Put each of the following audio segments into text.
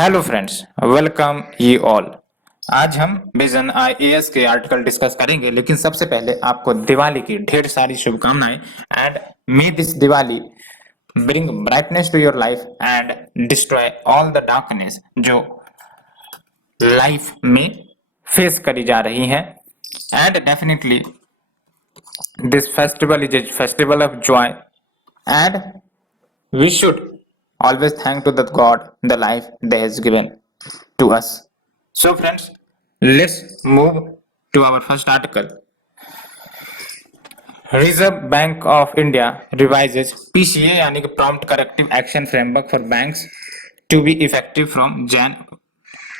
Hello friends, welcome you all. आज हम vision IAS के आर्टिकल डिस्कस करेंगे, लेकिन सबसे पहले आपको दिवाली की ढेर सारी शुभकामनाएं and may this Diwali bring brightness to your life and destroy all the darkness जो लाइफ में फेस करी जा रही है। And definitely this festival is a festival of joy and we should always thank to the God the life they has given to us. So friends, let's move to our first article. Reserve Bank of India revises PCA यानी कि Prompt Corrective Action Framework for Banks to be effective from Jan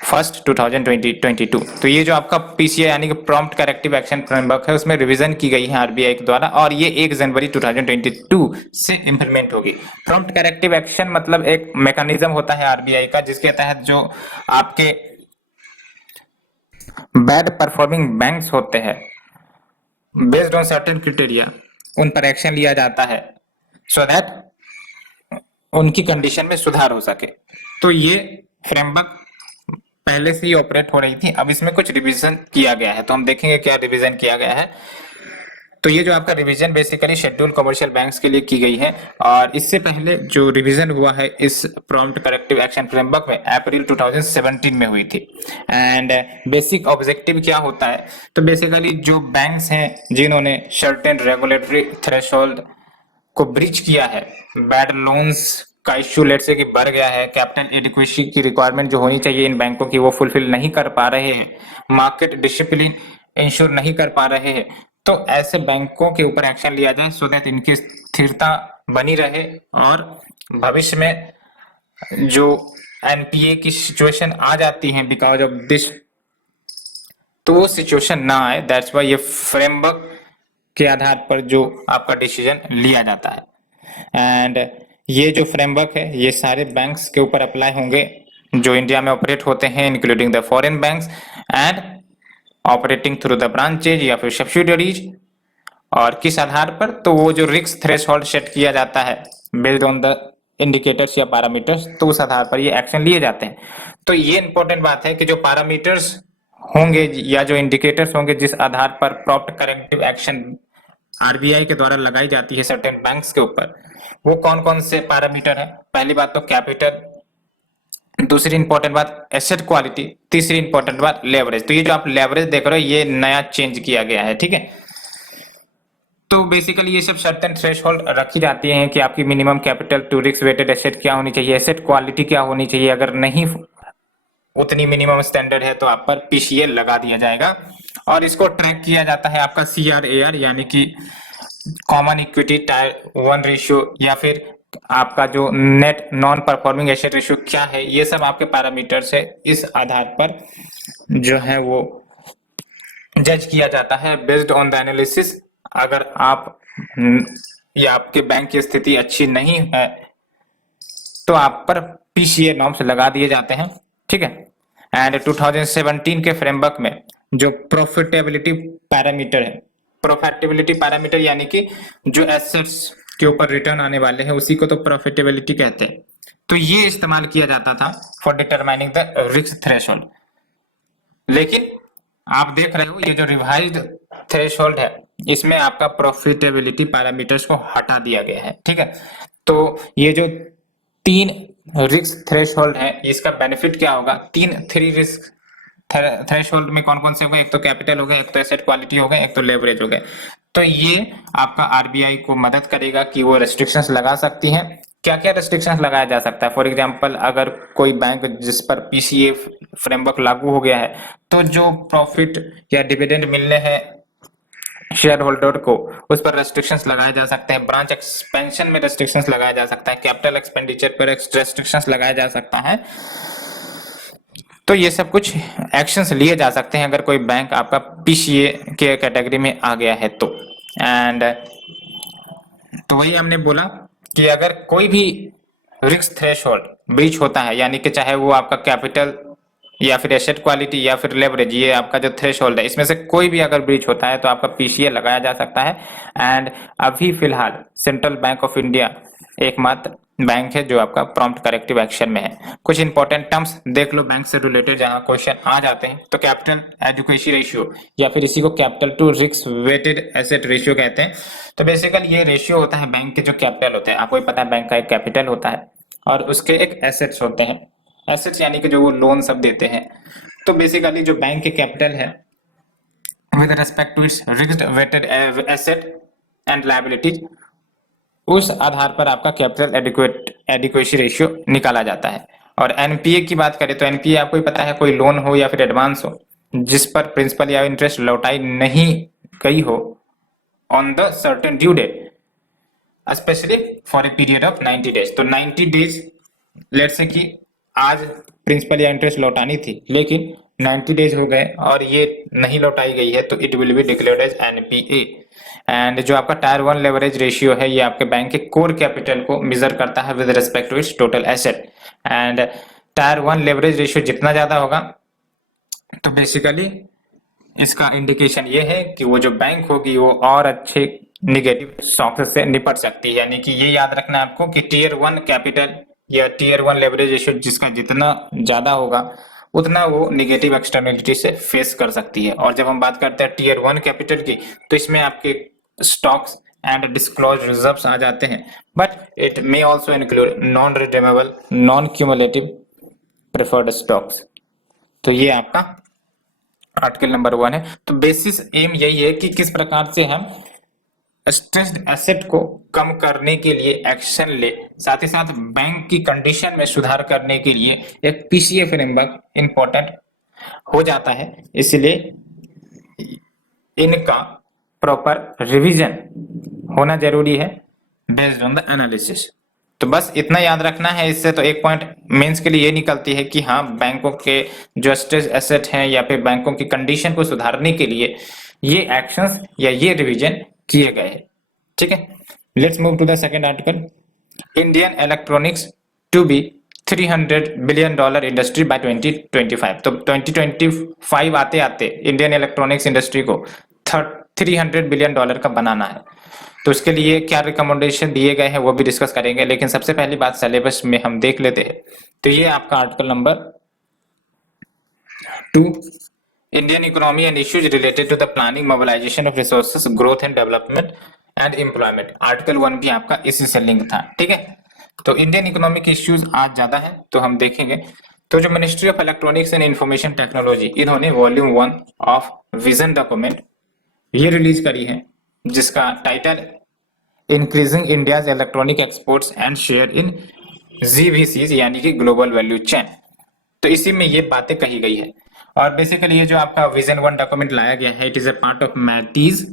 1st 2022। तो ये जो आपका PCA यानी कि prompt corrective action framework है उसमें रिवीजन की गई है आरबीआई के द्वारा और ये 1 जनवरी 2022 से इंप्लीमेंट होगी। प्रॉम्प्ट करेक्टिव एक्शन मतलब एक मैकेनिज्म होता है आरबीआई का जिसके तहत जो आपके बैड परफॉर्मिंग बैंक्स होते हैं बेस्ड ऑन सर्टेन क्राइटेरिया उन पर एक्शन लिया जाता है सो दैट उनकी कंडीशन में सुधार हो सके। तो ये फ्रेमवर्क पहले से ही ऑपरेट हो रही थी, अब इसमें कुछ रिवीजन किया गया है, तो हम देखेंगे क्या रिवीजन किया गया है। तो ये जो आपका revision basically schedule commercial banks के लिए की गई है और इससे पहले जो रिवीजन हुआ है इस प्रॉम्प्ट करेक्टिव एक्शन फ्रेमवर्क में अप्रैल 2017 में हुई थी। एंड बेसिक ऑब्जेक्टिव क्या होता है, तो बेसिकली जो बैंक्स हैं जिन्होंने सर्टेन रेगुलेटरी थ्रेशोल्ड को ब्रीच किया है, बैड लोन्स का इश्यू लेट से कि बढ़ गया है, कैपिटल एडिक्वेसी की रिक्वायरमेंट जो होनी चाहिए इन बैंकों की वो फुलफिल नहीं कर पा रहे हैं, मार्केट डिसिप्लिन इंश्योर नहीं कर पा रहे हैं, तो ऐसे बैंकों के ऊपर एक्शन लिया जाए सो दैट इनकी स्थिरता बनी रहे और भविष्य में जो एनपीए की सिचुएशन आ जाती है बिकॉज ऑफ दिस तो वो सिचुएशन ना आए। दैट्स वाई ये फ्रेमवर्क के आधार पर जो आपका डिसीजन लिया जाता है। एंड ये जो फ्रेमवर्क है ये सारे बैंक्स के ऊपर अप्लाई होंगे जो इंडिया में ऑपरेट होते हैं including the foreign banks and operating through the branches या फिर सब्सिडियरीज। और किस आधार पर, तो वो जो रिस्क थ्रेशोल्ड सेट किया जाता है बेस्ड ऑन द इंडिकेटर्स या पैरामीटर्स, तो उस आधार पर ये एक्शन लिए जाते हैं। तो ये इंपॉर्टेंट बात है कि जो पैरामीटर्स होंगे या जो इंडिकेटर्स होंगे जिस आधार पर प्रॉम्प्ट करेक्टिव एक्शन आरबीआई के द्वारा लगाई जाती है सर्टेन बैंक्स के ऊपर, वो कौन कौन से पैरामीटर है। पहली बात तो कैपिटल, दूसरी इंपॉर्टेंट बात एसेट क्वालिटी, तीसरी इंपॉर्टेंट बात लेवरेज। तो ये जो आप लेवरेज देख रहे हो ये नया चेंज किया गया है, ठीक है। तो बेसिकली ये सब सर्टेन थ्रेशोल्ड रखी जाती हैं कि आपकी minimum capital to risk weighted asset क्या होनी चाहिए, एसेट क्वालिटी क्या होनी चाहिए। अगर नहीं उतनी मिनिमम स्टैंडर्ड है तो आप पर पीसीए लगा दिया जाएगा और इसको ट्रैक किया जाता है आपका सीआरएआर यानी कि कॉमन इक्विटी टायर 1 रेशियो या फिर आपका जो net non performing asset ratio क्या है, ये सब आपके पैरामीटर्स है। इस आधार पर जो है वो जज किया जाता है बेस्ड ऑन द एनालिसिस। अगर आप या आपके बैंक की स्थिति अच्छी नहीं है तो आप पर पीसीए नॉर्म्स लगा दिए जाते हैं, ठीक है। एंड 2017 के फ्रेमवर्क में जो प्रॉफिटेबिलिटी पैरामीटर है, प्रॉफिटेबिलिटी पैरामीटर यानी कि जो एसेट्स के ऊपर रिटर्न आने वाले हैं उसी को तो प्रॉफिटेबिलिटी कहते हैं, तो ये इस्तेमाल किया जाता था for determining the risk threshold. लेकिन आप देख रहे हो ये जो रिवाइज्ड थ्रेशोल्ड है इसमें आपका प्रॉफिटेबिलिटी पैरामीटर्स को हटा दिया गया है, ठीक है। तो ये जो 3 रिस्क थ्रेशोल्ड है इसका बेनिफिट क्या होगा, 3 रिस्क थ्रेशोल्ड में कौन कौन से होगा, एक तो कैपिटल हो गया, एक तो एसेट क्वालिटी हो गया, एक तो लेवरेज हो गया। तो ये आपका आरबीआई को मदद करेगा कि वो रेस्ट्रिक्शंस लगा सकती हैं। क्या क्या रेस्ट्रिक्शंस लगाया जा सकता है, फॉर एग्जांपल अगर कोई बैंक जिस पर पीसीए फ्रेमवर्क लागू हो गया है तो जो प्रॉफिट या डिविडेंड मिलने हैं शेयर होल्डर को उस पर रेस्ट्रिक्शंस लगाए जा सकते हैं, ब्रांच एक्सपेंशन में रेस्ट्रिक्शंस लगाया जा सकता है, कैपिटल एक्सपेंडिचर पर रेस्ट्रिक्शंस लगाया जा सकता है। तो ये सब कुछ एक्शंस लिए जा सकते हैं अगर कोई बैंक आपका पीसीए के कैटेगरी में आ गया है तो। एंड तो वही हमने बोला कि अगर कोई भी रिस्क थ्रेशोल्ड ब्रीच होता है यानी कि चाहे वो आपका कैपिटल या फिर एसेट क्वालिटी या फिर लेवरेज, ये आपका जो थ्रेशोल्ड है इसमें से कोई भी अगर ब्रीच होता है तो आपका पीसीए लगाया जा सकता है। एंड अभी फिलहाल सेंट्रल बैंक ऑफ इंडिया एकमात्र बैंक है जो आपका प्रॉम्प्ट करेक्टिव एक्शन में है। कुछ इंपॉर्टेंट टर्म्स देख लो बैंक से रिलेटेड, जहां क्वेश्चन आ जाते हैं। तो कैपिटल एडिक्वेसी रेशियो या फिर इसी को capital to risk weighted asset ratio कहते हैं। तो बेसिकली ये रेशियो होता है बैंक के जो कैपिटल होते हैं, आपको ही पता है बैंक का एक कैपिटल होता है और उसके एक एसेट्स होते हैं। एसेट्स यानी कि जो वो लोन सब देते हैं। तो बेसिकली जो बैंक के कैपिटल है with respect to its risk weighted asset and liabilities, उस आधार पर आपका कैपिटल एडिक्वेसी रेशियो निकाला जाता है। और एनपीए की बात करें तो एनपीए आपको ही पता है, कोई लोन हो या फिर एडवांस हो जिस पर प्रिंसिपल या इंटरेस्ट लौटाई नहीं गई हो on the certain due date, specially for a period of 90 days. तो 90 डेज लेट्स से कि आज प्रिंसिपल या इंटरेस्ट लौटानी थी लेकिन 90 डेज हो गए और ये नहीं लौटाई गई है, तो it will be declared as NPA. And जो आपका टायर 1 लेवरेज रेशियो है ये आपके बैंक के कोर कैपिटल को मेजर करता है with respect to its total asset. And tier 1 leverage ratio जितना ज्यादा होगा तो बेसिकली इसका इंडिकेशन ये है कि वो जो बैंक होगी वो और अच्छे निगेटिव शॉक से निपट सकती है। यानी कि ये याद रखना है आपको कि टीयर 1 कैपिटल या टीयर 1 लेवरेज रेशियो जिसका जितना ज्यादा होगा उतना वो निगेटिव एक्सटर्नलिटी से फेस कर सकती है। और जब हम बात करते हैं टीयर 1 कैपिटल की, तो इसमें आपके स्टॉक्स एंड डिस्क्लोज रिजर्व्स आ जाते हैं, but it may also include non redeemable non cumulative preferred stocks. तो ये आपका आर्टिकल नंबर 1 है। तो बेसिस एम यही है कि किस प्रकार से हम स्ट्रेस्ड एसेट को कम करने के लिए एक्शन ले, साथ ही साथ बैंक की कंडीशन में सुधार करने के लिए एक पीसीए फ्रेमवर्क इंपॉर्टेंट हो जाता है। इसलिए इनका प्रॉपर रिवीजन होना जरूरी है बेस्ड ऑन द एनालिसिस। तो बस इतना याद रखना है। इससे तो एक पॉइंट मेंस के लिए ये निकलती है कि हाँ, बैंकों के जो स्ट्रेस एसेट हैं या फिर बैंकों की कंडीशन को सुधारने के लिए ये एक्शंस या ये रिवीजन किए गए हैं। ठीक है, let's move to the second article. Indian electronics to be $300 billion industry by 2025। तो 2025 आते आते इंडियन इलेक्ट्रॉनिक्स इंडस्ट्री को $300 बिलियन का बनाना है। तो उसके लिए क्या रिकमेंडेशन दिए गए हैं वो भी डिस्कस करेंगे, लेकिन सबसे पहली बात सिलेबस में हम देख लेते हैं। तो ये आपका article number 2, Indian economy and issues related to the planning mobilisation of resources growth and development and employment. Article 1 भी आपका इसी से लिंक था। ठीक है, तो इंडियन इकोनॉमिक इश्यूज आज ज्यादा है तो हम देखेंगे। तो जो ministry of electronics and information technology, इन्होंने वॉल्यूम 1 ऑफ विजन डॉक्यूमेंट ये रिलीज करी है जिसका title increasing India's electronic exports and share in GVCs यानी कि ग्लोबल वैल्यू चेन। तो इसी में ये बातें कही गई है। और बेसिकली ये जो आपका विजन 1 डॉक्यूमेंट लाया गया है, it is a part of MeitY's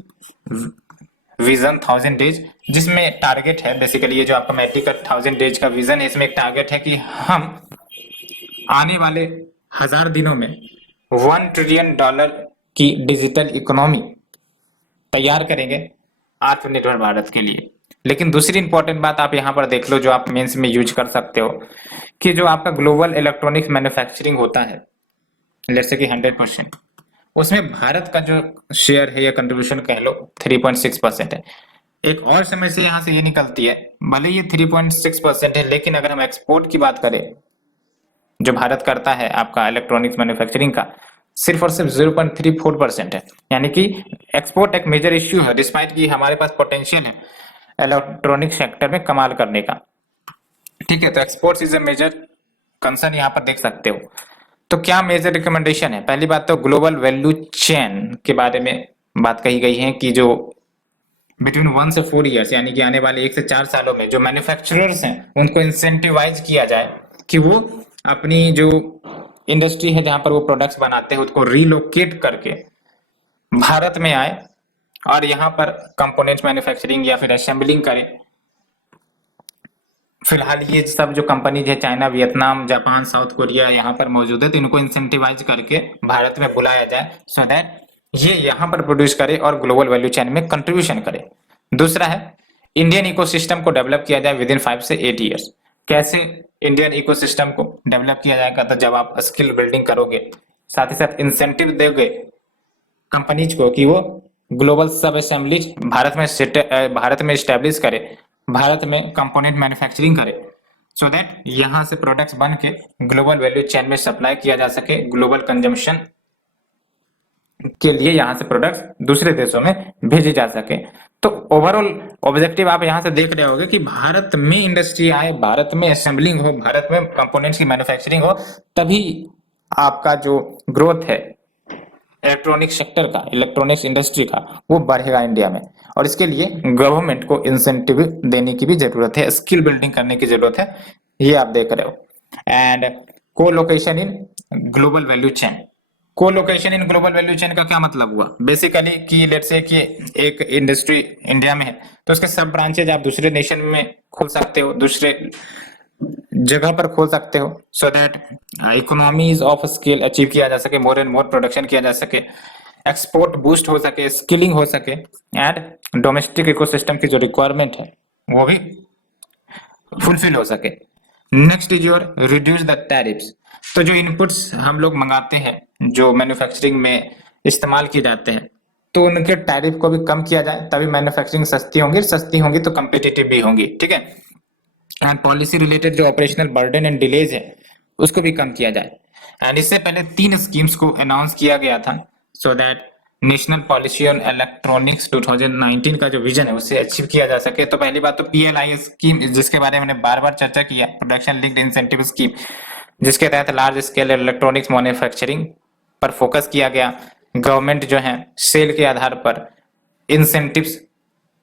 vision 1000 days, जिसमें टारगेट है बेसिकली ये जो आपका मैटी का 1000 डेज का विजन है, इसमें एक टारगेट है कि हम आने वाले 1000 दिनों में $1 ट्रिलियन की डिजिटल इकोनॉमी तैयार करेंगे आत्मनिर्भर भारत के लिए। लेकिन दूसरी इंपॉर्टेंट बात आप यहां पर देख लो जो आप मेंस में यूज कर सकते हो कि जो आपका ग्लोबल इलेक्ट्रॉनिक्स मैन्युफैक्चरिंग होता है लेट्स से कि 100%, उसमें भारत का जो शेयर है या कंट्रीब्यूशन कह लो 3.6% है। एक और समस्या यहां से ये निकलती है, भले ये 3.6% है लेकिन अगर हम एक्सपोर्ट की बात करें जो भारत करता है आपका इलेक्ट्रॉनिक्स मैन्युफैक्चरिंग का, सिर्फ और सिर्फ 0.34% है। यानी कि एक्सपोर्ट एक मेजर इश्यू है डिस्पाइट कि हमारे पास पोटेंशियल है इलेक्ट्रॉनिक सेक्टर में कमाल करने का। ठीक है, तो exports is a major concern यहाँ पर देख सकते हो। तो क्या मेजर रिकमेंडेशन है? पहली बात तो ग्लोबल वैल्यू चेन के बारे में बात कही गई है कि जो बिटवीन 1 से 4 ईयर्स यानी कि आने वाले 1 से 4 सालों में जो मैन्युफैक्चरर्स हैं उनको इंसेंटिवाइज किया जाए कि वो अपनी जो इंडस्ट्री है जहां पर वो प्रोडक्ट्स बनाते हैं उसको रिलोकेट करके भारत में आए और यहाँ पर कंपोनेंट्स मैन्युफैक्चरिंग या फिर असेंबलिंग करे। फिलहाल ये सब जो कंपनीज है China, Vietnam, Japan, south Korea यहाँ पर मौजूद है, तो इनको इंसेंटिवाइज करके भारत में बुलाया जाए सो दैट ये यहाँ पर प्रोड्यूस करे और ग्लोबल वैल्यू चेन में कंट्रीब्यूशन करे। दूसरा है इंडियन इकोसिस्टम को डेवलप किया जाए विद इन 5 से 8 ईयर्स। कैसे इंडियन इकोसिस्टम को डेवलप किया जाएगा? तो जब आप स्किल बिल्डिंग करोगे, साथ ही साथ इंसेंटिव दोगे कंपनीज को कि वो ग्लोबल सब असेंबलीज भारत में एस्टेब्लिश करे, भारत में कंपोनेंट मैन्युफैक्चरिंग करे, सो दैट यहाँ से प्रोडक्ट्स बन के ग्लोबल वैल्यू चेन में सप्लाई किया जा सके, ग्लोबल कंजम्पशन के लिए यहाँ से प्रोडक्ट्स दूसरे देशों में भेजे जा सके। तो ओवरऑल ऑब्जेक्टिव आप यहाँ से देख रहे होंगे कि भारत में इंडस्ट्री आए, भारत में असेंबलिंग हो, भारत में कंपोनेंट्स की मैन्युफैक्चरिंग हो, तभी आपका जो ग्रोथ है इलेक्ट्रॉनिक सेक्टर का, इलेक्ट्रॉनिक्स इंडस्ट्री का, वो बढ़ेगा इंडिया में। और इसके लिए गवर्नमेंट को इंसेंटिव देने की भी जरूरत है, स्किल बिल्डिंग करने की जरूरत है, ये आप देख रहे हो। And colocation in global value chain. Colocation in global value chain का क्या मतलब हुआ? बेसिकली कि लेट्स से कि एक इंडस्ट्री इंडिया में है तो उसके सब ब्रांचेज आप दूसरे नेशन में खोल सकते हो, दूसरे जगह पर खोल सकते हो, so that economies of scale achieve किया जा सके, मोर एंड मोर प्रोडक्शन किया जा सके, एक्सपोर्ट बूस्ट हो सके, स्किलिंग हो सके, एंड डोमेस्टिक इकोसिस्टम की जो रिक्वायरमेंट है वो भी फुलफिल हो सके। Next is your reduce the tariffs. तो जो इनपुट्स हम लोग मंगाते हैं, जो मैन्युफैक्चरिंग में इस्तेमाल किए जाते हैं, तो उनके टैरिफ को भी कम किया जाए, तभी मैन्युफैक्चरिंग सस्ती होंगी तो कम्पिटिटिव भी होंगी, ठीक है। एंड पॉलिसी रिलेटेड जो ऑपरेशनल बर्डन एंड डिलेज है उसको भी कम किया जाए। एंड इससे पहले 3 स्कीम्स को अनाउंस किया गया था, so that national policy on electronics 2019 का जो विजन है उससे अचीव किया जा सके। तो पहली बात तो PLI स्कीम, जिसके बारे में मैंने बार बार चर्चा किया, प्रोडक्शन लिंक्ड इंसेंटिव स्कीम, जिसके तहत लार्ज स्केल इलेक्ट्रॉनिक्स मैन्युफैक्चरिंग पर फोकस किया गया। गवर्नमेंट जो है सेल के आधार पर इंसेंटिव्स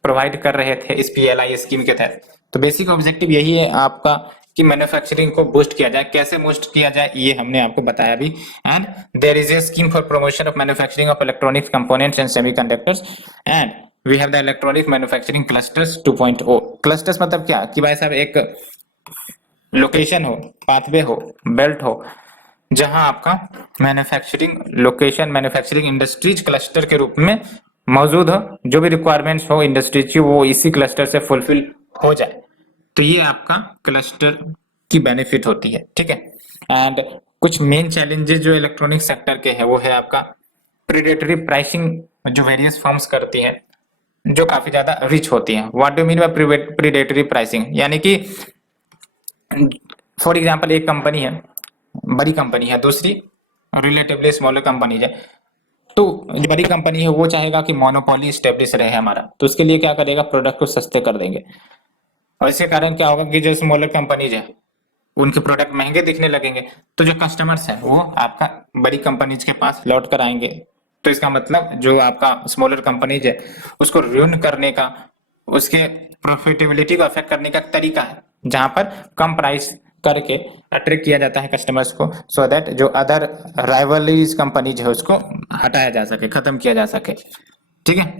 प्रोवाइड कर रहे थे इस PLI स्कीम के तहत। तो बेसिक ऑब्जेक्टिव यही है आपका कि मैन्युफैक्चरिंग को बूस्ट किया जाए। कैसे बूस्ट किया जाए ये हमने आपको बताया भी। And there is a scheme for promotion of manufacturing of electronics components and semiconductors, and we have the electronic manufacturing clusters 2.0। Clusters मतलब क्या कि भाई साहब एक लोकेशन हो, पाथवे हो, बेल्ट हो, जहां आपका manufacturing location, manufacturing industries cluster के रूप में मौजूद हो, जो भी रिक्वायरमेंट्स हो इंडस्ट्रीज की वो इसी क्लस्टर से फुलफिल हो जाए। तो ये आपका क्लस्टर की बेनिफिट होती है, ठीक है। एंड कुछ मेन चैलेंजेस जो इलेक्ट्रॉनिक सेक्टर के हैं वो है आपका प्रीडेटरी प्राइसिंग, जो वेरियस फर्म्स करती हैं, जो काफी ज्यादा रिच होती हैं। What do mean bye predatory pricing? यानी कि फॉर एग्जांपल एक कंपनी है, बड़ी कंपनी है, दूसरी रिलेटिवली स्मॉलर कंपनी है, तो जो बड़ी कंपनी है वो चाहेगा कि मोनोपोली स्टेब्लिश रहे हमारा, तो उसके लिए क्या करेगा, प्रोडक्ट को सस्ते कर देंगे। और इसके कारण क्या होगा कि जो स्मॉलर कंपनीज है उनके प्रोडक्ट महंगे दिखने लगेंगे, तो जो कस्टमर्स है वो आपका बड़ी कंपनीज के पास लौट कर आएंगे। तो इसका मतलब जो आपका स्मॉलर कंपनीज है उसको रूइन करने का, उसके प्रॉफिटेबिलिटी को अफेक्ट करने का तरीका है, जहां पर कम प्राइस करके अट्रैक्ट किया जाता है कस्टमर्स को, सो दैट जो अदर राइवलरीज कंपनीज है उसको हटाया जा सके, खत्म किया जा सके, ठीक है।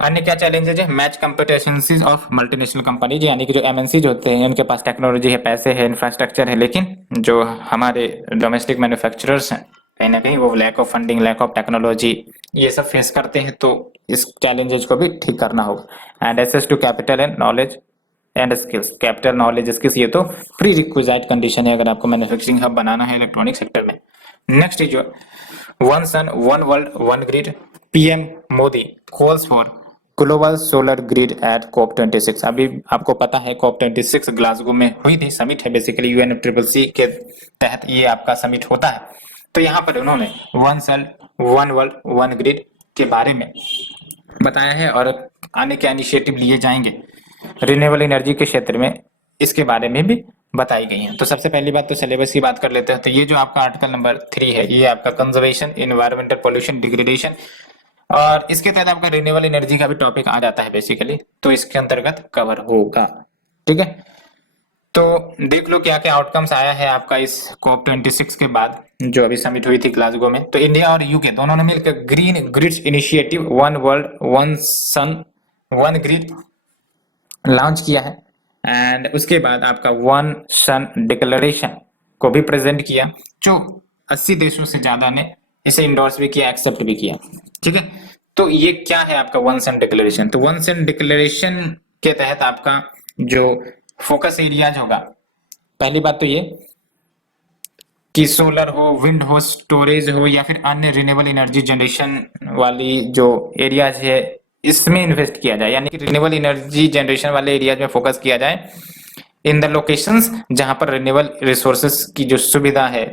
अन्य क्या चैलेंजेज है? Match competitions of multinational companies, यानी कि जो MNCs होते हैं उनके पास टेक्नोलॉजी है, पैसे है, इंफ्रास्ट्रक्चर है, लेकिन जो हमारे डोमेस्टिक मैन्युफैक्चरर्स हैं कहीं ना कहीं वो lack of funding, lack of technology, ये सब फेस करते हैं। तो इस चैलेंजेस को भी ठीक करना होगा। And access to capital and knowledge and skills, capital knowledge skills ये तो प्री रिक्विजाइट कंडीशन है अगर आपको मैन्युफैक्चरिंग हब बनाना है इलेक्ट्रॉनिक सेक्टर में। Next is one sun one world one grid, PM Modi calls for global solar grid at COP26। अभी आपको पता है COP26 ग्लासगो में हुई थी, समिट है बेसिकली UNFCCC के तहत ये आपका समिट होता है। तो यहाँ पर उन्होंने one sun one world one grid के बारे में बताया है और आने के इनिशिएटिव लिए जाएंगे रिन्यूएबल एनर्जी के क्षेत्र में, इसके बारे में भी बताई गई है। तो सबसे पहली बात तो सिलेबस की बात कर लेते हैं। तो ये जो आपका आर्टिकल नंबर 3 है ये आपका कंजर्वेशन, एनवायरमेंटल पोल्यूशन, डिग्रेडेशन, और इसके तहत आपका रिन्यूएबल एनर्जी का भी टॉपिक आ जाता है बेसिकली, तो इसके अंतर्गत कवर होगा, ठीक है। तो देख लो क्या क्या आउटकम्स आया है आपका इस COP26 के बाद जो अभी समिट हुई थी ग्लासगो में। तो इंडिया और यूके दोनों ने मिलकर green grids initiative one world one sun one grid launch किया है। एंड उसके बाद आपका वन सन डिक्लेरेशन को भी प्रेजेंट किया, जो 80 देशों से ज्यादा ने इसे इंडोर्स भी किया, एक्सेप्ट भी किया, ठीक है। तो ये क्या है आपका वन सन डिक्लेरेशन? तो वन सन डिक्लेरेशन के तहत आपका जो फोकस एरियाज होगा, पहली बात तो ये कि सोलर हो, विंड हो, स्टोरेज हो, या फिर अन्य रिन्यूएबल एनर्जी जनरेशन वाली जो एरियाज है इसमें इन्वेस्ट किया जाए, यानी कि रिन्यूएबल एनर्जी जनरेशन वाले एरियाज में फोकस किया जाए। इन द लोकेशंस जहां पर रिन्यूएबल रिसोर्सेस की जो सुविधा है,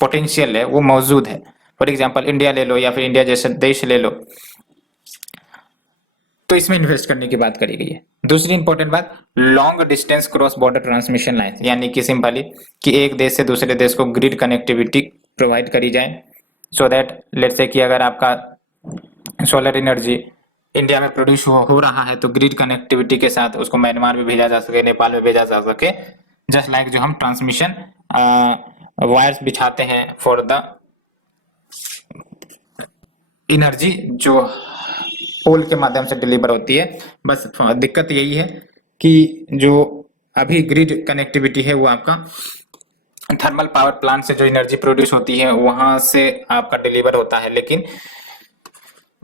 पोटेंशियल है, वो मौजूद है। फॉर एग्जांपल इंडिया ले लो या फिर इंडिया जैसे देश ले लो, तो इसमें इन्वेस्ट करने की बात करी गई है। दूसरी इंपॉर्टेंट बात, long distance cross border transmission line, यानी कि सिंपली कि एक देश से दूसरे देश को ग्रिड कनेक्टिविटी प्रोवाइड करी जाए, सो दैट लेट्स से कि अगर आपका सोलर एनर्जी इंडिया में प्रोड्यूस हो रहा है तो ग्रिड कनेक्टिविटी के साथ उसको म्यांमार में भेजा जा सके, नेपाल में भेजा जा सके, जस्ट लाइक जो हम ट्रांसमिशन वायर्स बिछाते हैं फॉर द एनर्जी जो पोल के माध्यम से डिलीवर होती है। बस दिक्कत यही है कि जो अभी ग्रिड कनेक्टिविटी है वो आपका थर्मल पावर प्लांट से जो एनर्जी प्रोड्यूस होती है वहां से आपका डिलीवर होता है, लेकिन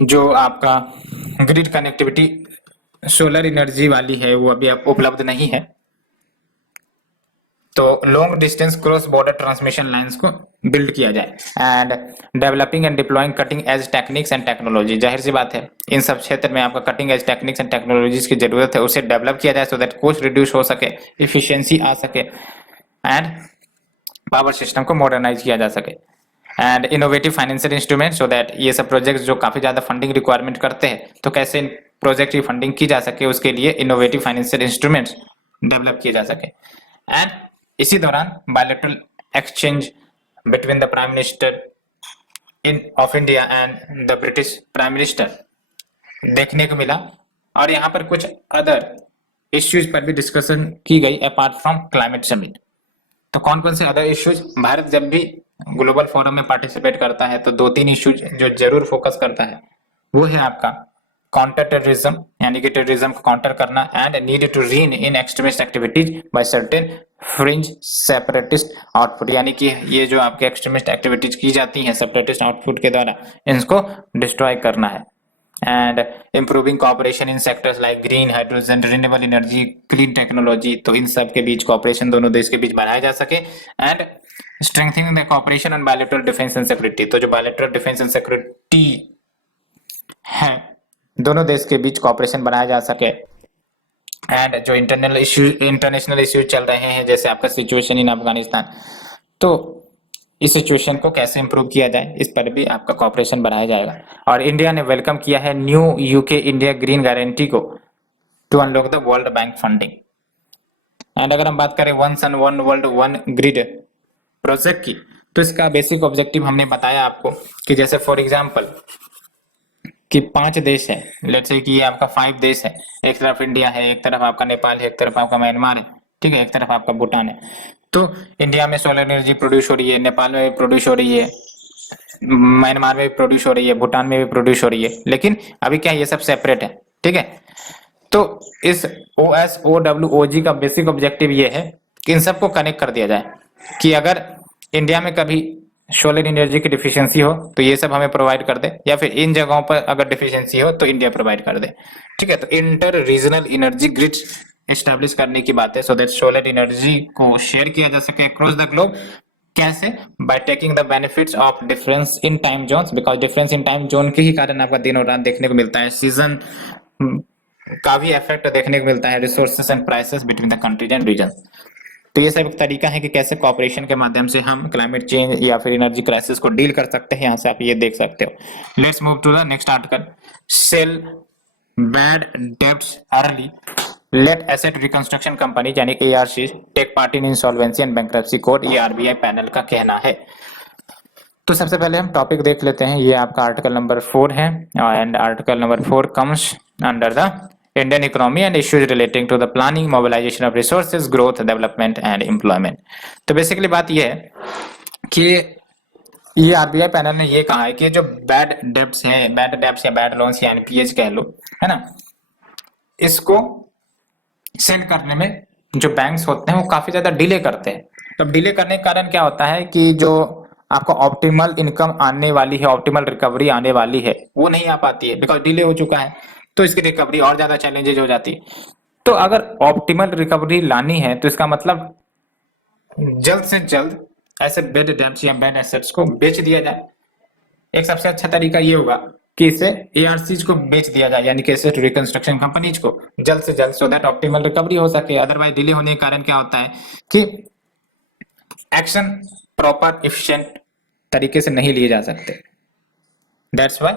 जो आपका ग्रिड कनेक्टिविटी सोलर एनर्जी वाली है वो अभी आप उपलब्ध नहीं है। तो long distance cross border transmission lines को बिल्ड किया जाए and developing and deploying cutting edge techniques and technology. जाहिर सी बात है इन सब क्षेत्र में आपका cutting edge techniques and technologies की जरूरत है, उसे डेवलप किया जाए सो दैट कॉस्ट रिड्यूस हो सके, इफिशियंसी आ सके एंड पावर सिस्टम को मॉडर्नाइज किया जा सके and innovative financial instrument, so that ये सब प्रोजेक्ट जो काफी ज्यादा फंडिंग रिक्वायरमेंट करते हैं तो कैसे इन प्रोजेक्ट की फंडिंग की जा सके, उसके लिए इनोवेटिव फाइनेंशियल इंस्ट्रूमेंट्स डेवलप किए जा सके। एंड इसी दौरान bilateral exchange between the prime minister of India and the British prime minister देखने को मिला, और यहाँ पर कुछ अदर इश्यूज पर भी डिस्कशन की गई अपार्ट फ्रॉम क्लाइमेट समिट। तो कौन कौन से अदर इश्यूज, भारत जब भी ग्लोबल फोरम में पार्टिसिपेट करता है तो दो तीन इश्यूज जो जरूर फोकस करता है वो है आपका काउंटर टेररिज्म, यानी कि टेररिज्म को काउंटर करना, and need to rein in extremist activities by certain fringe separatist output, यानी कि ये जो आपके एक्सट्रीमिस्ट एक्टिविटीज की जाती हैं सेपरेटिस्ट आउटपुट के द्वारा इनको डिस्ट्रॉय करना है। And improving cooperation in sectors like green hydrogen, renewable energy, clean technology, तो इन सब के बीच कॉपरेशन दोनों देश के बीच बढ़ाया जा सके। And strengthening the cooperation on bilateral defence and security, तो जो बायलैटरल डिफेंस एंड सिक्योरिटी है दोनों देश के बीच कॉपरेशन बढ़ाया जा सके। एंड जो इंटरनेशनल इश्यूज चल रहे हैं जैसे आपका सिचुएशन इन अफगानिस्तान, तो इस सिचुएशन को कैसे इंप्रूव किया जाए इस पर भी आपका कॉपरेशन बढ़ाया जाएगा। और इंडिया ने वेलकम किया है new UK India green guarantee को to unlock the World Bank funding. And अगर हम बात करें one sun one world one grid project की, तो इसका बेसिक ऑब्जेक्टिव हमने बताया आपको कि जैसे फॉर एग्जांपल कि 5 देश है, लेट्स से कि ये आपका 5 देश है, एक तरफ इंडिया है, एक तरफ आपका नेपाल है, एक तरफ आपका म्यांमार है, ठीक है, एक तरफ आपका भूटान है। तो इंडिया में सोलर एनर्जी प्रोड्यूस हो रही है, नेपाल में भी प्रोड्यूस हो रही है, म्यांमार में भी प्रोड्यूस हो रही है, भूटान में भी प्रोड्यूस हो रही है, लेकिन अभी क्या ये सब सेपरेट है, ठीक है। तो इस OSOWOG का बेसिक ऑब्जेक्टिव ये है कि इन सबको कनेक्ट कर दिया जाए कि अगर इंडिया में कभी सोलर एनर्जी की डिफिशियंसी हो तो ये सब हमें प्रोवाइड कर दे, या फिर इन जगहों पर अगर डिफिशियंसी हो तो इंडिया प्रोवाइड कर दे, ठीक है। तो inter regional energy grid establish करने की बात है सो दैट सोलर एनर्जी को शेयर किया जा सके अक्रॉस द ग्लोब। कैसे? By taking the benefits of difference in time zones, because difference in time zone के ही कारण आपका दिन और रात देखने को मिलता है, सीजन का भी इफेक्ट देखने को मिलता है, resources and prices between the countries and region. तो ये सब एक तरीका है कि कैसे कॉपरेशन के माध्यम से हम क्लाइमेट चेंज या फिर एनर्जी क्राइसिस को डील कर सकते हैं, यहाँ से आप ये देख सकते हो। Let's move to the next article, sell bad debts early, let asset reconstruction company यानी ARC take part in insolvency and bankruptcy code, ये RBI पैनल का कहना है। तो सबसे पहले हम टॉपिक देख लेते हैं, ये आपका आर्टिकल नंबर 4 है and article number 4 comes under the Indian economy and issues relating to the planning, mobilization of resources, growth, development and employment। तो बेसिकली बात ये है कि ये RBI पैनल ने ये कहा है कि जो बैड डेब्ट्स हैं, बैड डेब्ट्स या बैड लोन्स या NPAs कह लो, है ना, इसको सेल करने में जो बैंक्स होते हैं वो काफी ज्यादा डिले करते हैं। तो डिले करने के कारण क्या होता है कि जो आपको ऑप्टिमल इनकम आने वाली है, ऑप्टिमल रिकवरी आने वाली है, वो नहीं आ पाती है बिकॉज डिले हो चुका है, तो इसकी रिकवरी और ज्यादा चैलेंजेज हो जाती है। तो अगर ऑप्टिमल रिकवरी लानी है तो इसका मतलब जल्द से जल्द ऐसे बैड डेब्ट्स या बैड एसेट्स को बेच दिया जाए। एक सबसे अच्छा तरीका ये होगा कि इसे एआरसीज को बेच दिया जाए, यानी कि एसेट रिकंस्ट्रक्शन कंपनीज को जल्द से जल्द, सो दैट ऑप्टिमल रिकवरी हो सके। अदरवाइज डिले होने के कारण क्या होता है कि एक्शन प्रॉपर एफिशिएंट तरीके से नहीं लिए जा सकते। दैट्स वाई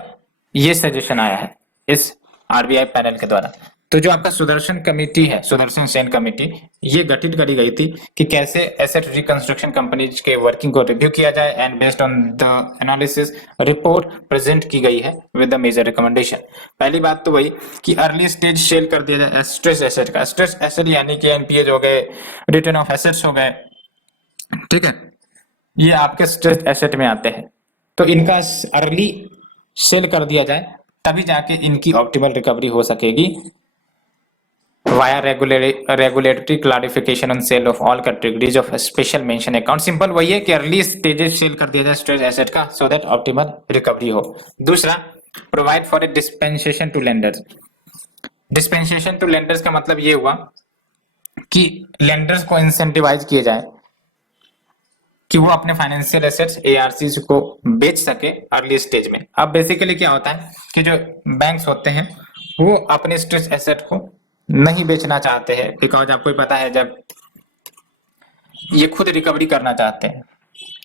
ये सजेशन आया है इस आरबीआई पैनल के द्वारा। तो जो आपका सुदर्शन कमेटी है, सुदर्शन सेन कमेटी, ये गठित करी गई थी कि कैसे एसेट रिकंस्ट्रक्शन कंपनीज के वर्किंग को रिव्यू किया जाए, and based on the analysis report present की गई है विद द मेजर रिकमेंडेशन। पहली बात तो वही कि अर्ली स्टेज सेल कर दिया जाए स्ट्रेस एसेट का। स्ट्रेस एसेट यानी कि एनपीए हो गए, रिटर्न ऑफ एसेट्स हो गए, ठीक है, ये आपके स्ट्रेस एसेट में आते हैं। तो इनका अर्ली सेल कर दिया जाए, तभी जाके इनकी ऑप्टिमल रिकवरी हो सकेगी via regulatory clarification on sale of all categories of special mention account. Simple वही है कि अर्ली स्टेजेस सेल कर दिया जाए स्ट्रेस एसेट का, सो दैट ऑप्टिमल रिकवरी हो। दूसरा, provide for a dispensation to lenders. Dispensation to lenders का मतलब ये हुआ कि लेंडर्स को इंसेंटिवाइज किए जाए कि वो अपने फाइनेंशियल एसेट्स एआरसीज को बेच सके अर्ली स्टेज में। अब बेसिकली क्या होता है कि जो बैंक्स होते हैं वो अपने स्ट्रेस एसेट को नहीं बेचना चाहते हैं, बिकॉज आपको पता है जब ये खुद रिकवरी करना चाहते हैं,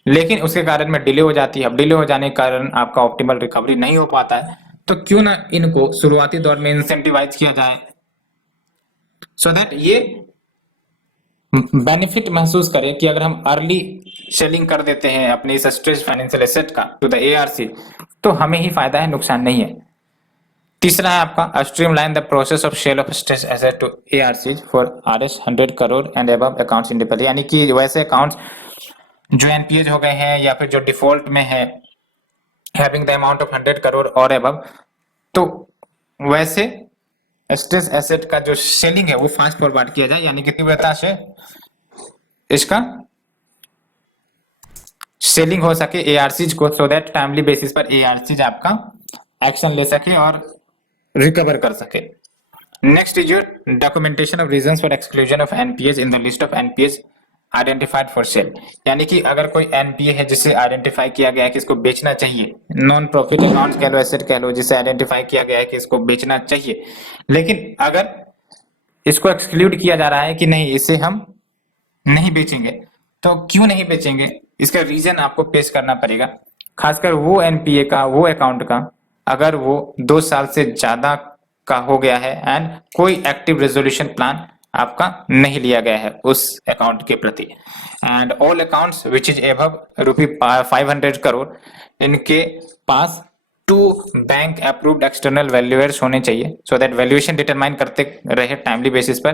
लेकिन उसके कारण में डिले हो जाती है। अब डिले हो जाने के कारण आपका ऑप्टिमल रिकवरी नहीं हो पाता है, तो क्यों ना इनको शुरुआती दौर में इंसेंटिवाइज किया जाए, सो दैट ये बेनिफिट महसूस करें कि अगर हम अर्ली सेलिंग कर देते हैं अपने इस स्ट्रेस फाइनेंशियल एसेट का टू द एआरसी, तो हमें ही फायदा है, नुकसान नहीं है। तीसरा है आपका streamline the process of sale of stress asset to ARCs for RS 100 crore and above accounts in default, यानी कि वैसे अकाउंट्स जो एनपीएज हो गए हैं या फिर जो डिफॉल्ट में है having the amount of 100 crore और अबव, तो वैसे स्ट्रेस एसेट का जो सेलिंग है वो फास्ट फॉरवर्ड किया जाए, यानी कि तीव्रता से इसका सेलिंग हो सके एआरसीज को, सो दैट टाइमली बेसिस पर एआरसीज आपका एक्शन ले सके और रिकवर कर सके। Next is your documentation of reasons for exclusion of NPAs in the list of NPAs identified for sale, यानी कि अगर कोई एनपीए है जिसे आइडेंटिफाई किया गया है कि इसको बेचना चाहिए, नॉन प्रॉफिट अकाउंट कह लो, एसेट कह लो, जिसे आइडेंटिफाई किया गया है कि इसको बेचना चाहिए, लेकिन अगर इसको एक्सक्लूड किया जा रहा है कि नहीं इसे हम नहीं बेचेंगे, तो क्यों नहीं बेचेंगे, इसका रीजन आपको पेश करना पड़ेगा। खासकर वो एनपीए का, वो अकाउंट का, अगर वो 2 साल से ज्यादा का हो गया है एंड कोई एक्टिव रेजोल्यूशन प्लान आपका नहीं लिया गया है उस अकाउंट के प्रति, and all accounts which is above ₹500 crore, इनके पास 2 बैंक अप्रूव्ड एक्सटर्नल वैल्यूअर्स होने चाहिए, सो दैट वैल्यूएशन डिटरमाइन करते रहे टाइमली बेसिस पर,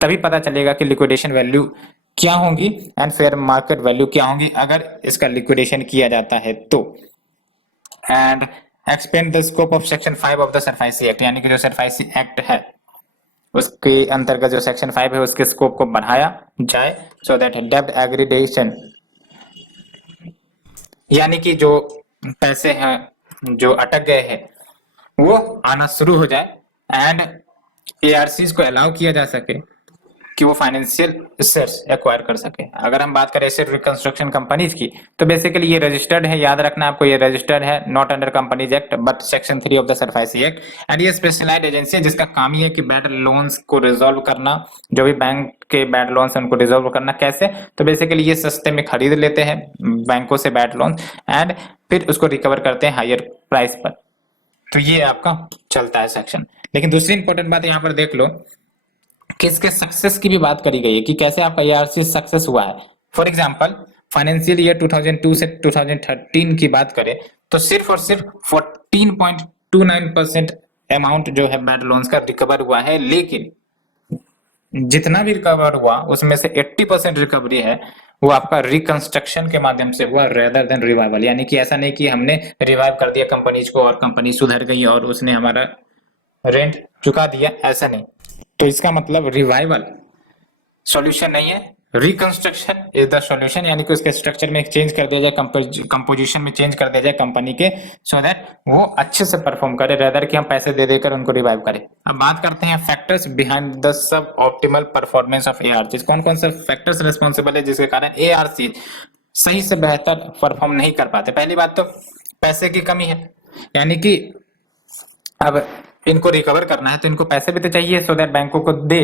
तभी पता चलेगा कि लिक्विडेशन वैल्यू क्या होंगी एंड फेयर मार्केट वैल्यू क्या होंगी अगर इसका लिक्विडेशन किया जाता है तो। And expand the scope of section 5 of the SARFAESI act, यानी कि जो सरफाइसी एक्ट है उसके अंतर्गत जो सेक्शन 5 है उसके स्कोप को बढ़ाया जाए, सो दैट डेब्ट एग्रीडेशन, यानी कि जो पैसे हैं जो अटक गए हैं वो आना शुरू हो जाए, एंड एआरसीज को अलाउ किया जा सके कि वो फाइनेंशियल एसेट्स एक्वायर कर सके। अगर हम बात करें एसेट रिकंस्ट्रक्शन कंपनीज की, तो बेसिकली ये रजिस्टर्ड है, याद रखना आपको, ये रजिस्टर्ड है not under companies act but section 3 of the SARFAESI act, and ये स्पेशलाइज्ड एजेंसी है जिसका काम ही है कि बैड लोन्स को रिजॉल्व करना, जो भी बैंक के बैड लोन्स है उनको रिजॉल्व करना। कैसे, तो बेसिकली ये सस्ते में खरीद लेते हैं बैंकों से बैड लोन एंड फिर उसको रिकवर करते हैं हायर प्राइस पर, तो ये आपका चलता है सेक्शन। लेकिन दूसरी इंपॉर्टेंट बात यहाँ पर देख लो कि इसके सक्सेस की भी बात करी गई है कि कैसे आपका एआरसी सक्सेस हुआ है। फॉर एग्जांपल फाइनेंशियल ईयर 2002 से 2013 की बात करें तो सिर्फ और सिर्फ 14.29% अमाउंट जो है बैड लोन्स का रिकवर हुआ है, लेकिन जितना भी रिकवर हुआ उसमें से 80% रिकवरी है वो आपका रिकंस्ट्रक्शन के माध्यम से हुआ रेदर देन रिवाइवल, यानी कि ऐसा नहीं कि हमने रिवाइव कर दिया कंपनीज को और कंपनी सुधर गई और उसने हमारा रेंट चुका दिया, ऐसा नहीं। तो इसका मतलब रिवाइवल सॉल्यूशन नहीं है, रिकंस्ट्रक्शन इज द सॉल्यूशन, यानी कि उसके स्ट्रक्चर में चेंज कर दिया जाए, कंपोजिशन में चेंज कर दिया जाए कंपनी के, सो दैट वो अच्छे से परफॉर्म करे रेदर कि हम पैसे दे देकर उनको रिवाइव करें। अब बात करते हैं factors behind the sub optimal performance of ARC. कौन कौन से फैक्टर्स रिस्पॉन्सिबल है जिसके कारण एआरसी सही से बेहतर परफॉर्म नहीं कर पाते। पहली बात तो पैसे की कमी है, यानी कि अब इनको रिकवर करना है तो इनको पैसे भी तो चाहिए, सो दैट बैंकों को दे,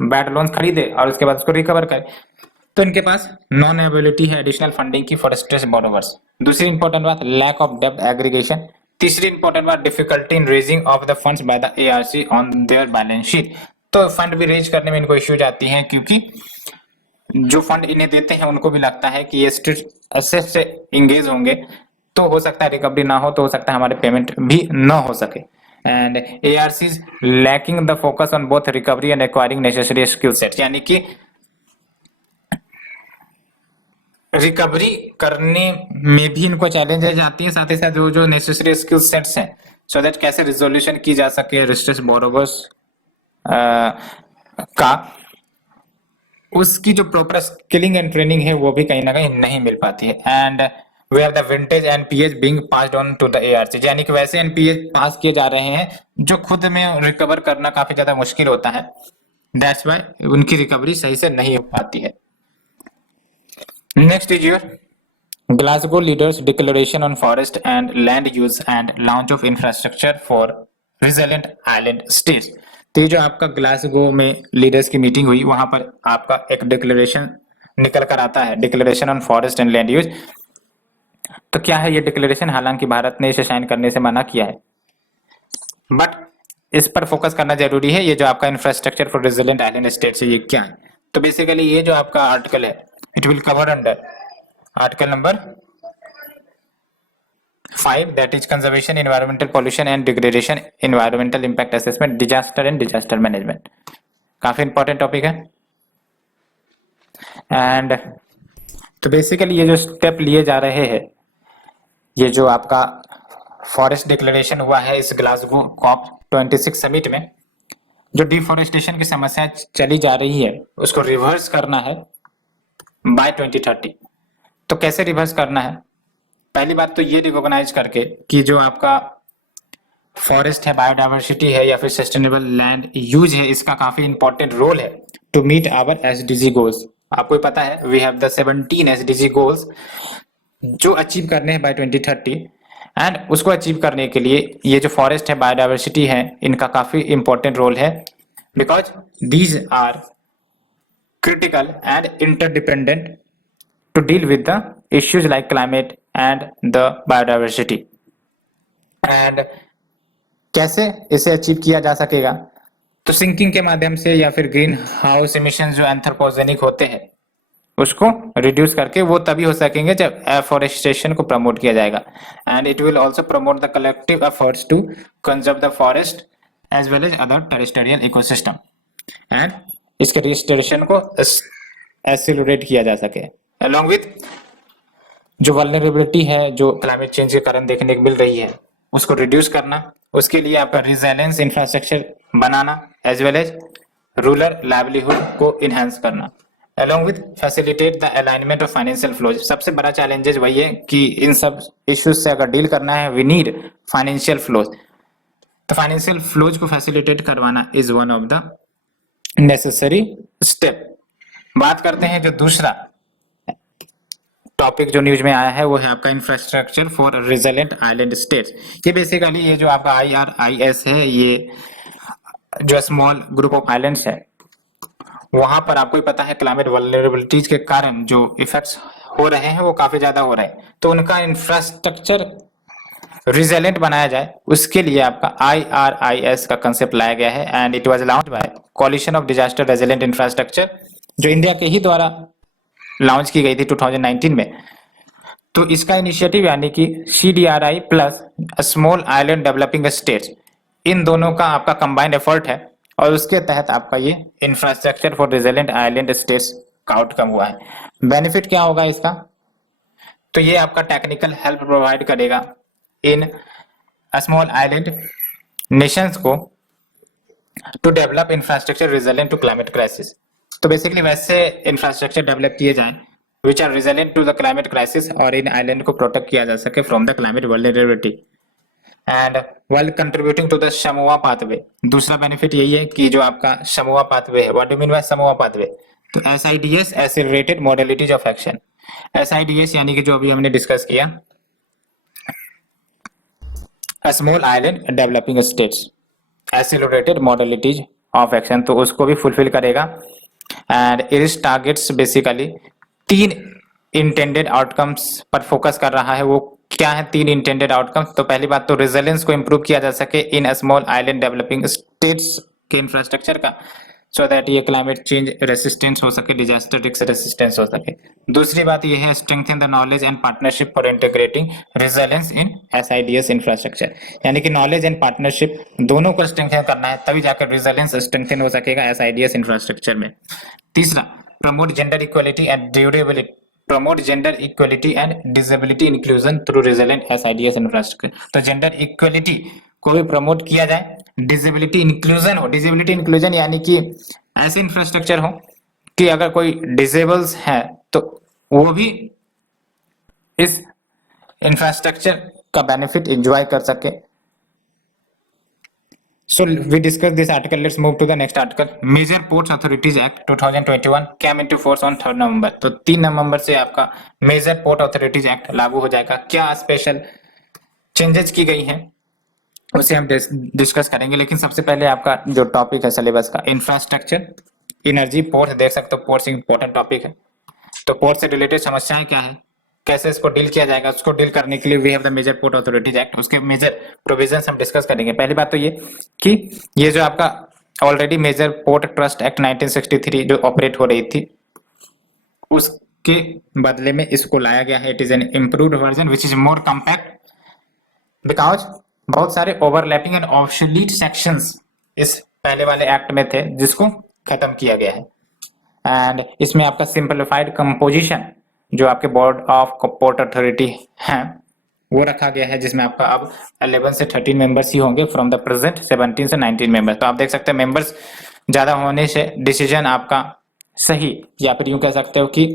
बैड लोन खरीदे और उसके बाद उसको रिकवर करे। तो इनके पास नॉन अवेलेबिलिटी है एडिशनल फंडिंग की फॉर स्ट्रेस बोरोवर्स। दूसरी इंपॉर्टेंट बात, लैक ऑफ डेब्ट एग्रीगेशन। तीसरी इंपॉर्टेंट बात, difficulty in raising of the funds by the ARC on their balance sheet. तो फंड भी रेज करने में इनको इश्यूज आती हैं, क्योंकि जो फंड इन्हें देते हैं उनको भी लगता है कि ये स्ट्रेस एसेट से इंगेज होंगे तो हो सकता है रिकवरी ना हो, तो हो सकता है हमारे पेमेंट भी ना हो सके। And ARCs lacking the focus on both recovery and acquiring necessary skill set, यानी कि रिकवरी करने में भी इनको चैलेंजेस आती है, साथ ही साथ जो जो नेसेसरी स्किल सेट्स हैं, सो दैट कैसे रिजोल्यूशन की जा सके डिस्ट्रेस बोरोवर्स का, उसकी जो प्रॉपर स्किलिंग एंड ट्रेनिंग है वो भी कहीं ना कहीं नहीं मिल पाती है। And we have the vintage NPAs being passed on to the ARC, यानी कि वैसे एनपीएस पास किए जा रहे हैं जो खुद में रिकवर करना काफी ज्यादा मुश्किल होता है, दैट्स व्हाई उनकी रिकवरी सही से नहीं हो पाती है। Next is your Glasgow leaders declaration on forest and land use and launch of infrastructure for resilient island states. तो ये जो आपका ग्लासगो में लीडर्स की मीटिंग हुई, वहां पर आपका एक डिक्लेरेशन निकल कर आता है, declaration on forest and land use. तो क्या है ये डिक्लेरेशन? हालांकि भारत ने इसे साइन करने से मना किया है, बट इस पर फोकस करना जरूरी है। ये जो आपका infrastructure for resilient island states है, ये क्या है? तो बेसिकली ये जो आपका आर्टिकल है, it will cover under article number 5, that is conservation, environmental pollution and degradation, environmental impact assessment, disaster and disaster management. काफी इंपॉर्टेंट टॉपिक है। एंड तो बेसिकली ये जो स्टेप लिए जा रहे हैं, ये जो आपका फॉरेस्ट डिक्लेरेशन हुआ है इस ग्लासगो कॉप 26 समिट में, जो डिफोरेस्टेशन की समस्या चली जा रही है उसको रिवर्स करना है बाय 2030। तो कैसे रिवर्स करना है? पहली बात तो ये रिकॉग्नाइज करके कि जो आपका फॉरेस्ट है, बायोडाइवर्सिटी है या फिर सस्टेनेबल लैंड यूज है, इसका काफी इंपॉर्टेंट रोल है to meet our SDG goals. आपको ही पता है we have the 17 SDG goals जो अचीव करने हैं बाय 2030, एंड उसको अचीव करने के लिए ये जो फॉरेस्ट है, बायोडाइवर्सिटी है, इनका काफी इंपॉर्टेंट रोल है, because these are critical and interdependent to deal with the issues like climate and the biodiversity। and कैसे इसे अचीव किया जा सकेगा? तो सिंकिंग के माध्यम से या फिर ग्रीन हाउस इमिशन जो एंथ्रोपोजेनिक होते हैं उसको रिड्यूस करके वो तभी हो सकेंगे जब एफोरेस्टेशन को प्रमोट किया जाएगा। And it will also promote the collective efforts to conserve the forest as well as other terrestrial ecosystem, and इसके रिस्टोरेशन को एक्सेलरेट किया जा सके। अलॉन्ग विथ जो वल्नरेबिलिटी है जो क्लाइमेट चेंज के कारण देखने को मिल रही है उसको रिड्यूस करना, उसके लिए आपका रिजिलेंस इंफ्रास्ट्रक्चर बनाना as well as rural livelihood को इनहेंस करना, along with facilitate the alignment of financial flows. सबसे बड़ा चैलेंजेस वही है कि इन सब इश्यूज से अगर डील करना है वी नीड फाइनेंशियल फ्लोज। तो फाइनेंशियल फ्लोज को फैसिलिटेट करवाना is one of the necessary step. बात करते हैं जो दूसरा टॉपिक जो न्यूज में आया है वो है आपका infrastructure for resilient island states. ये बेसिकली ये जो आपका IRIS है, ये जो स्मॉल ग्रुप ऑफ आइलैंड्स है, वहां पर आपको ही पता है क्लाइमेट वल्नरेबिलिटीज के कारण जो इफेक्ट्स हो रहे हैं वो काफी ज्यादा हो रहे हैं। तो उनका इंफ्रास्ट्रक्चर रिजिलेंट बनाया जाए, उसके लिए आपका IRIS का कंसेप्ट लाया गया है, and it was launched by collision of disaster resilient infrastructure, जो इंडिया के ही द्वारा लॉन्च की गई थी 2019 में। तो इसका इनिशिएटिव यानी कि CDRI plus small island developing states, इन दोनों का आपका कंबाइंड एफर्ट है, और उसके तहत आपका ये infrastructure for resilient island states का आउटकम हुआ है। बेनिफिट क्या होगा इसका? तो ये आपका टेक्निकल हेल्प प्रोवाइड करेगा इन स्मॉल आइलैंड नेशंस को to develop infrastructure resilient to climate crisis. तो बेसिकली वैसे इंफ्रास्ट्रक्चर डेवलप किए जाएं which are resilient to the climate crisis, और इन आइलैंड को प्रोटेक्ट किया जा सके from the climate vulnerability, and while contributing to the Samoa pathway। दूसरा बेनिफिट यही है कि जो आपका समोआ पाथवे है, what do mean by Samoa pathway? तो SIDS accelerated modalities of action. SIDS यानी कि जो अभी हमने डिस्कस किया, small island developing states, accelerated modalities of action, तो उसको भी फुलफिल करेगा। And it targets basically 3 intended outcomes पर फोकस कर रहा है। वो क्या है 3 इंटेंडेड आउटकम्स? तो पहली बात तो रेजिलियंस को इंप्रूव किया जा सके इन स्मॉल आइलैंड डेवलपिंग स्टेट्स के इंफ्रास्ट्रक्चर का, सो दैट ये क्लाइमेट चेंज रेसिस्टेंस हो सके, डिजास्टर रिस्क रेसिस्टेंस हो सके। दूसरी बात ये है strengthen the knowledge and partnership for integrating resilience in SIDS infrastructure, यानी कि नॉलेज एंड पार्टनरशिप दोनों को स्ट्रेंथन करना है, तभी जाकर रेजिलियंस स्ट्रेंथन हो सकेगा एसआईडीएस इंफ्रास्ट्रक्चर में। तीसरा, promote gender equality and durability, promote gender equality and disability inclusion through resilient SIDS infrastructure, तो जेंडर इक्वलिटी को भी प्रमोट किया जाए, डिसेबिलिटी इंक्लूजन हो, डिसेबिलिटी इंक्लूजन यानी कि ऐसे इंफ्रास्ट्रक्चर हो कि अगर कोई डिसेबल्स है तो वो भी इस इंफ्रास्ट्रक्चर का बेनिफिट एंजॉय कर सके। So we discussed this article. Let's move to the next article. Major Ports Authorities Act 2021 came into force on 3 नवंबर। तो 3 नवंबर से आपका मेजर पोर्ट अथॉरिटीज एक्ट लागू हो जाएगा। क्या स्पेशल चेंजेस की गई हैं उसे हम डिस्कस करेंगे, लेकिन सबसे पहले आपका जो टॉपिक है सिलेबस का, इंफ्रास्ट्रक्चर, एनर्जी, पोर्ट, देख सकते हो पोर्ट्स इंपॉर्टेंट टॉपिक है। तो पोर्ट से रिलेटेड समस्याएं क्या है, कैसे इसको डील किया जाएगा, उसको डील करने के लिए we have the major port authorities act, उसके मेजर प्रोविजंस हम डिस्कस करेंगे। पहली बात तो ये कि ये जो आपका already major port trust act 1963 जो ऑपरेट हो रही थी, उसके बदले में इसको लाया गया है। It is an improved version which is more compact because बहुत सारे ओवरलैपिंग एंड ऑब्सोलीट सेक्शंस इस पहले वाले एक्ट में थे जिसको खत्म किया गया है। एंड इसमें आपका सिंपलीफाइड कंपोजिशन जो आपके बोर्ड ऑफ पोर्ट अथॉरिटी हैं वो रखा गया है, जिसमें आपका अब 11 से 13 मेंबर्स ही होंगे फ्रॉम द प्रेजेंट 17 से 19 मेंबर्स। तो आप देख सकते हैं मेंबर्स ज्यादा होने से डिसीजन आपका सही या फिर यूं कह सकते हो कि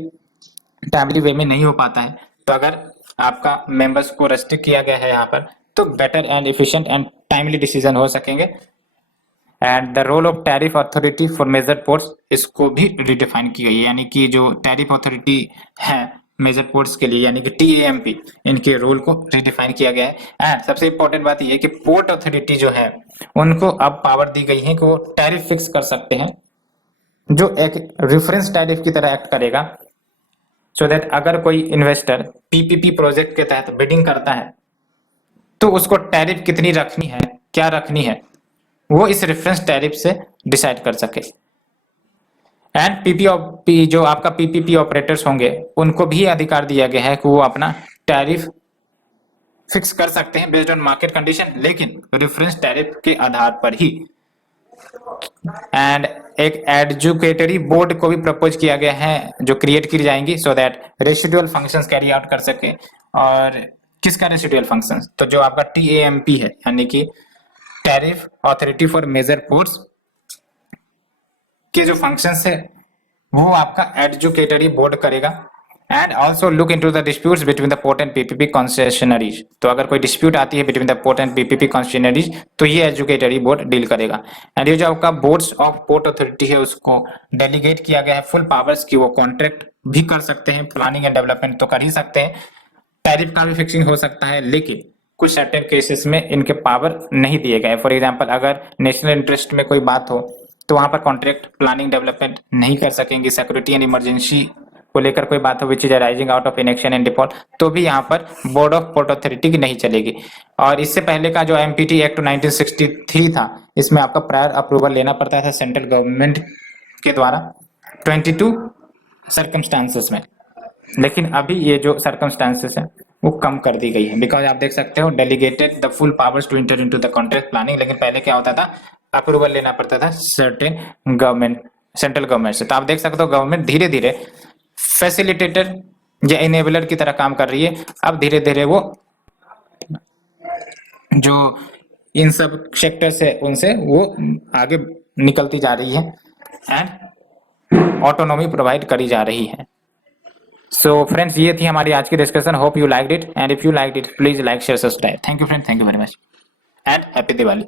टाइमली वे में नहीं हो पाता है। तो अगर आपका मेंबर्स को रेस्ट्रिक्ट किया गया है यहाँ पर तो better and efficient and timely decision हो सकेंगे। And the role of tariff authority for major ports, इसको भी रिडिफाइन की गई है, यानी कि जो टैरिफ अथॉरिटी है मेजर पोर्ट्स के लिए यानी कि टीएएमपी, इनके रोल को रिडिफाइन किया गया है। एंड सबसे इंपॉर्टेंट बात यह है कि पोर्ट अथॉरिटी जो है उनको अब पावर दी गई है कि वो टैरिफ फिक्स कर सकते हैं जो एक रेफरेंस टैरिफ की तरह एक्ट करेगा, सो दैट अगर कोई इन्वेस्टर पीपीपी प्रोजेक्ट के तहत बिडिंग करता है तो उसको टैरिफ कितनी रखनी है, क्या रखनी है, वो इस रेफरेंस टैरिफ से डिसाइड कर सके। एंड पीपीपी जो आपका पीपीपी ऑपरेटर्स होंगे उनको भी अधिकार दिया गया है कि वो अपना टैरिफ फिक्स कर सकते हैं बेस्ड ऑन मार्केट कंडीशन, लेकिन रेफरेंस टैरिफ के आधार पर ही। एंड एक एडजुकेटरी बोर्ड को भी प्रपोज किया गया है जो क्रिएट की जाएंगी so that residual functions carry out कर सके। और किसका रेसिडुअल फंक्शंस, तो जो आपका टीएएमपी है यानी कि tariff authority for major ports के जो फंक्शंस है वो आपका एडजुकेटरी बोर्ड करेगा। And also look into the disputes between the port and PPP concessionaires, तो अगर कोई डिस्प्यूट आती है between the port and PPP concessionaires तो ये एजुकेटरी बोर्ड डील करेगा। एंड ये जो आपका बोर्ड्स ऑफ पोर्ट अथॉरिटी है उसको डेलीगेट किया गया है फुल पावर्स की, वो कॉन्ट्रैक्ट भी कर सकते हैं, प्लानिंग एंड डेवलपमेंट तो कर ही सकते हैं, टैरिफ का भी फिक्सिंग हो सकता है, लेकिन कुछ सर्टेन केसेस में इनके पावर नहीं दिए गए। फॉर एग्जांपल अगर नेशनल इंटरेस्ट में कोई बात हो तो वहां पर कॉन्ट्रैक्ट प्लानिंग डेवलपमेंट नहीं कर सकेंगे। सिक्योरिटी एंड इमरजेंसी को लेकर कोई बात हो which is arising out of inaction and default तो भी यहाँ पर बोर्ड ऑफ पोर्ट अथॉरिटी की नहीं चलेगी। और इससे पहले का जो एमपीटी एक्ट 1963 था इसमें आपका प्रायर अप्रूवल लेना पड़ता था सेंट्रल गवर्नमेंट के द्वारा 22 सर्कमस्टांसेस में, लेकिन अभी ये जो सर्कमस्टांसेस है वो कम कर दी गई है बिकॉज आप देख सकते हो delegated the full powers to enter into the contract planning. लेकिन पहले क्या होता था, अप्रूवल लेना पड़ता था सर्टेन गवर्नमेंट सेंट्रल गवर्नमेंट से। तो आप देख सकते हो गवर्नमेंट धीरे धीरे फैसिलिटेटर या इनेबलर की तरह काम कर रही है। अब धीरे धीरे वो जो इन सब सेक्टर्स है उनसे वो आगे निकलती जा रही है एंड ऑटोनॉमी प्रोवाइड करी जा रही है। सो फ्रेंड्स ये थी हमारी आज की discussion. Hope you liked it and if you liked it please like share subscribe. Thank you friends, thank you very much and happy Diwali.